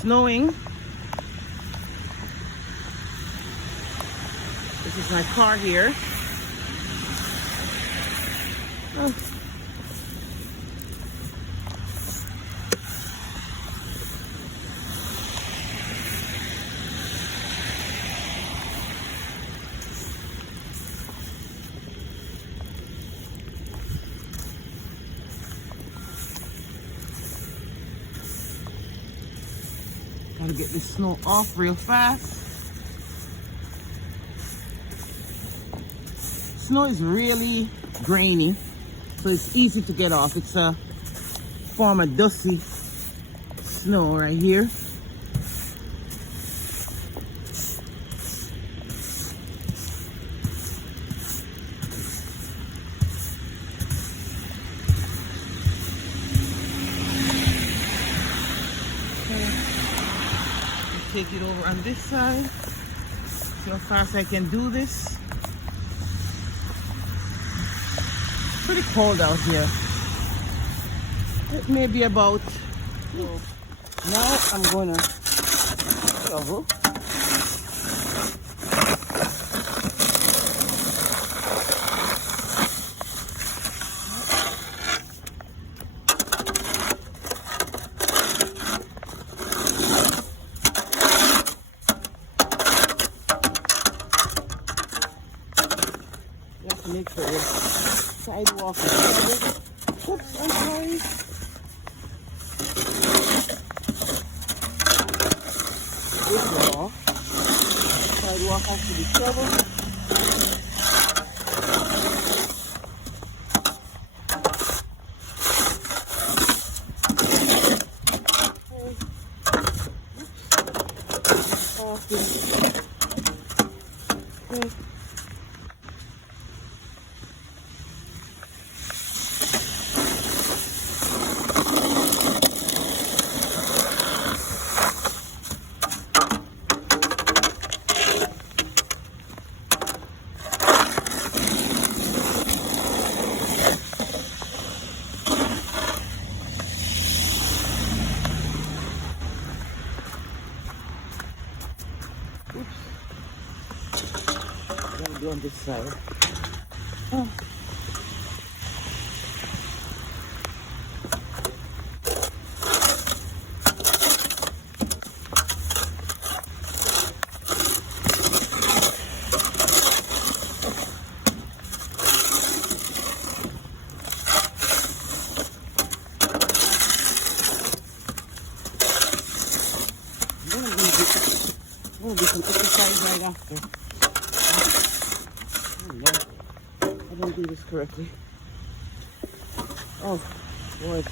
snowing. This is my car here. Oh. Gotta get this snow off real fast. Snow is really grainy, so it's easy to get off. It's a form of dusty snow right here. Take it over on this side. See how fast I can do this. Pretty cold out here. It may be about. So now I'm gonna shovel. Make sure your sidewalk is covered. Oops, I'm sorry. This is off. Sidewalk has to be covered. Oops. Off this. Okay. Gotta go on this side. Oh. I'm gonna do some exercise right after. Oh no, I didn't do this correctly. Oh, Lord.